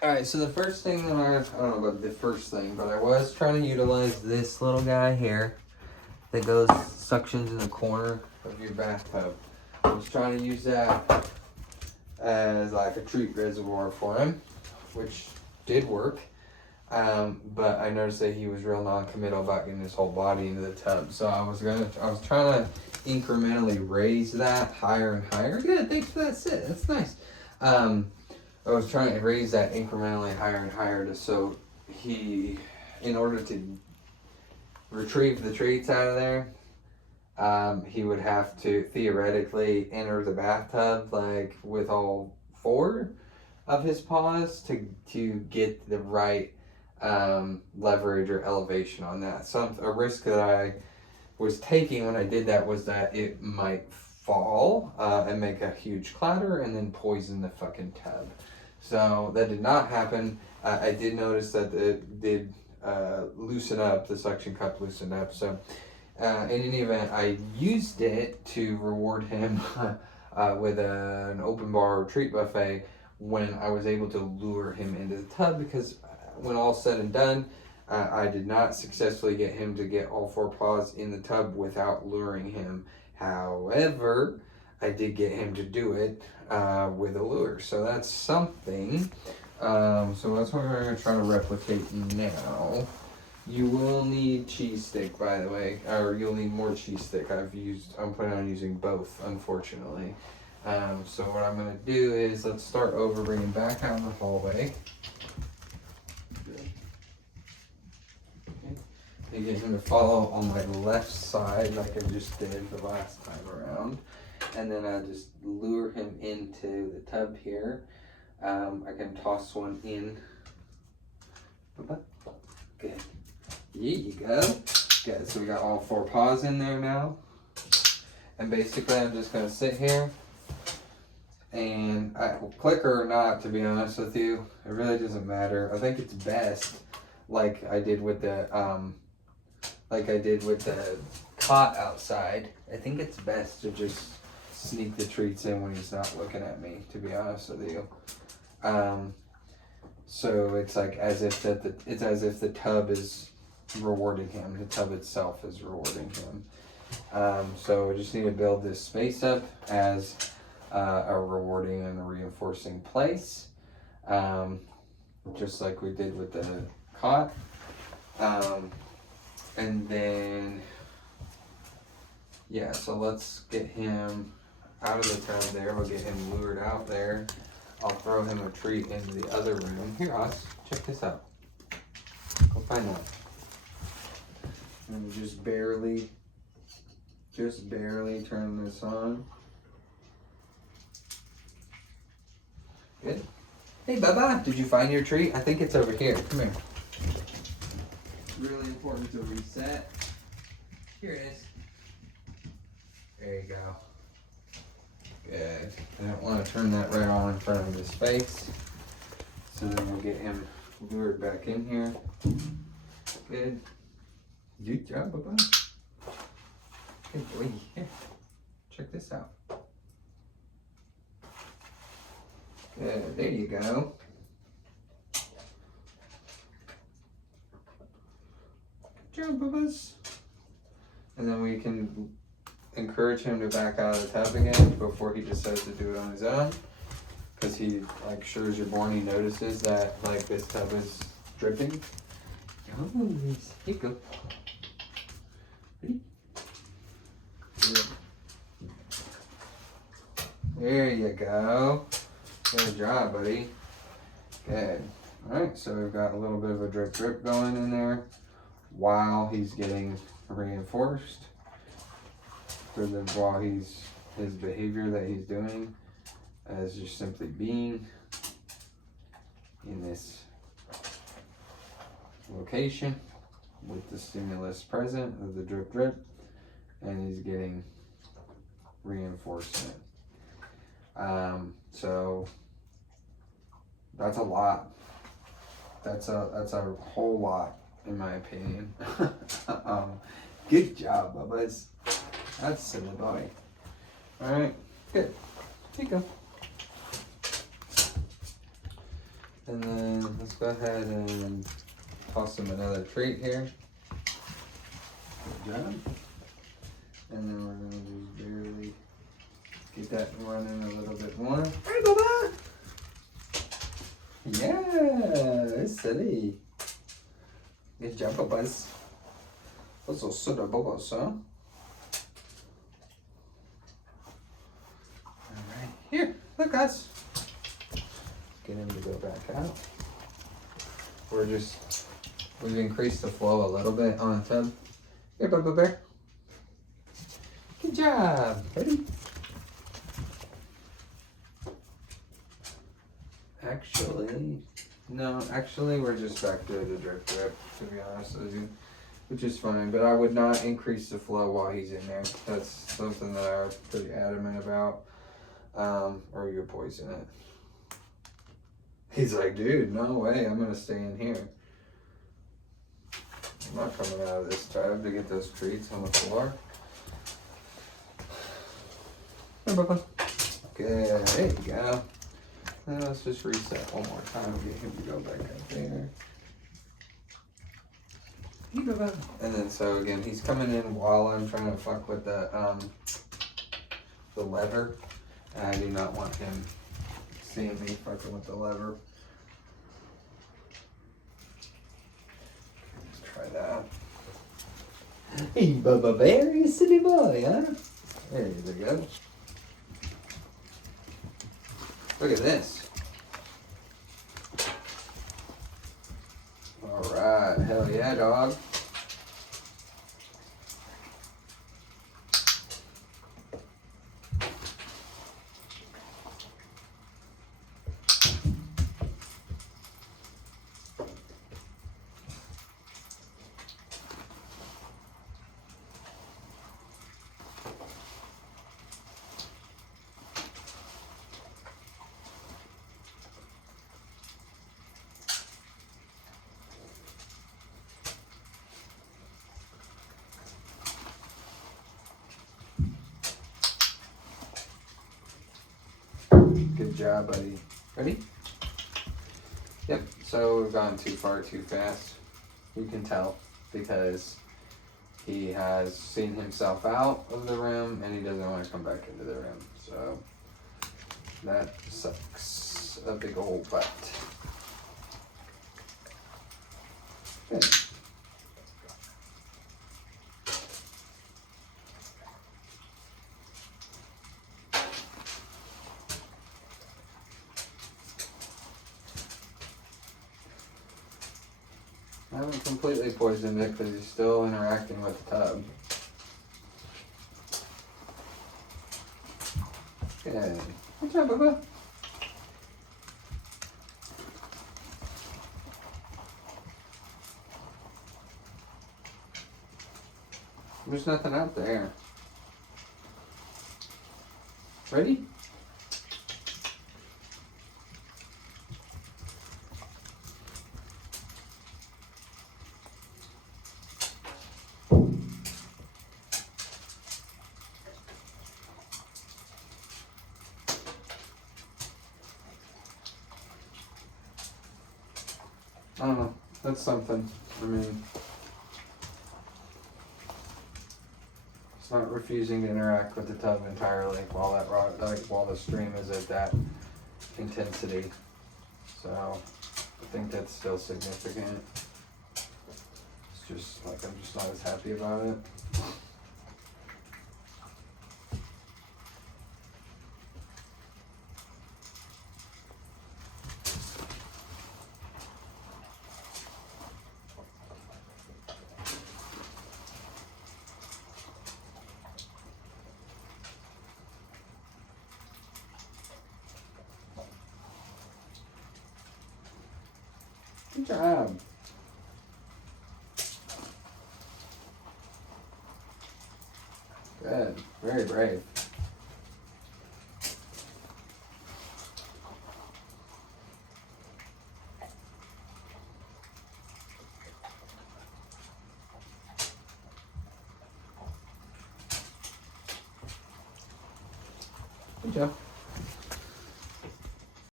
Alright, so the first thing that I don't know about the first thing, but I was trying to utilize this little guy here that goes, suctions in the corner of your bathtub. I was trying to use that as like a treat reservoir for him, which did work. But I noticed that he was real non-committal about getting his whole body into the tub. So I was trying to incrementally raise that higher and higher. Good, thanks for that sit. That's nice. I was trying to raise that incrementally higher and higher so he, in order to retrieve the treats out of there, he would have to theoretically enter the bathtub like with all four of his paws to get the right leverage or elevation on that. A risk that I was taking when I did that was that it might fall and make a huge clatter and then poison the fucking tub. So that did not happen. I did notice that it did loosen up, the suction cup loosened up. So in any event, I used it to reward him with an open bar treat buffet when I was able to lure him into the tub, because when all said and done, I did not successfully get him to get all four paws in the tub without luring him. However, I did get him to do it with a lure. So that's something. So that's what we're going to try to replicate now. You will need cheese stick, by the way, or you'll need more cheese stick. I'm planning on using both, unfortunately. So what I'm going to do is, let's start over, bring him back out in the hallway. And get him to follow on my left side like I just did the last time around. And then I just lure him into the tub here. I can toss one in. Good. There you go. Good. So we got all four paws in there now. And basically I'm just going to sit here. And clicker or not, to be honest with you, it really doesn't matter. I think it's best, like I did with the cot outside. I think it's best to just sneak the treats in when he's not looking at me, to be honest with you. So it's like as if the tub is rewarding him. The tub itself is rewarding him. So we just need to build this space up as a rewarding and a reinforcing place, just like we did with the cot. And then, yeah, so let's get him out of the tub there. We'll get him lured out there. I'll throw him a treat into the other room. Here, Oz, check this out. Go find that. And just barely turn this on. Good. Hey, Bubba, did you find your treat? I think it's over here. Come here. Really important to reset. Here it is. There you go. Good. I don't want to turn that right on in front of his face. So then we'll get him lured back in here. Good. Good job, Bubba. Good boy. Here. Check this out. Good. There you go. Good job, Bubbas. And then we can encourage him to back out of the tub again before he decides to do it on his own. Because he, like, sure as you're born, he notices that, like, this tub is dripping. Oh, here you go. Ready? There you go. Good job, buddy. Good. Alright, so we've got a little bit of a drip going in there while he's getting reinforced. While his behavior that he's doing as just simply being in this location with the stimulus present of the drip, and he's getting reinforcement. So that's a lot. That's a whole lot, in my opinion. Good job, Bubba's. That's silly boy. Alright, good. Here you go. And then let's go ahead and toss him another treat here. Good job. And then we're gonna just barely get that running a little bit more. Hey, Bubba! Yeah, it's silly. Good job, Bubbas. What's so sort of Bubbas, huh? Alright, here, look, guys. Get him to go back out. We've increased the flow a little bit on the tub. Here, Bubba Bear. Good job. Ready? Actually, we're just back to the drip, to be honest with you, which is fine, but I would not increase the flow while he's in there. That's something that I was pretty adamant about, or you'll poison it. He's like, dude, no way, I'm gonna stay in here. I'm not coming out of this tub to get those treats on the floor. Hey, Bubba. Good, there you go. And let's just reset one more time and get him to go back up there. Hey, Bubba. And then so again, he's coming in while I'm trying to fuck with the lever. And I do not want him seeing me fucking with the lever. Let's try that. Hey, Bubba Bear, you silly boy, huh? There you go. Look at this. All right, hell yeah, dog. Good job, buddy. Ready? Yep, so we've gone too far too fast. You can tell because he has seen himself out of the room and he doesn't want to come back into the room. So that sucks a big old butt. Good. I haven't completely poisoned it because he's still interacting with the tub. Good. Good job, Bubba. There's nothing out there. Ready? I don't know. That's something. I mean, it's not refusing to interact with the tub entirely while while the stream is at that intensity. So I think that's still significant. It's just like I'm just not as happy about it. Good job. Good. Very brave. Good job.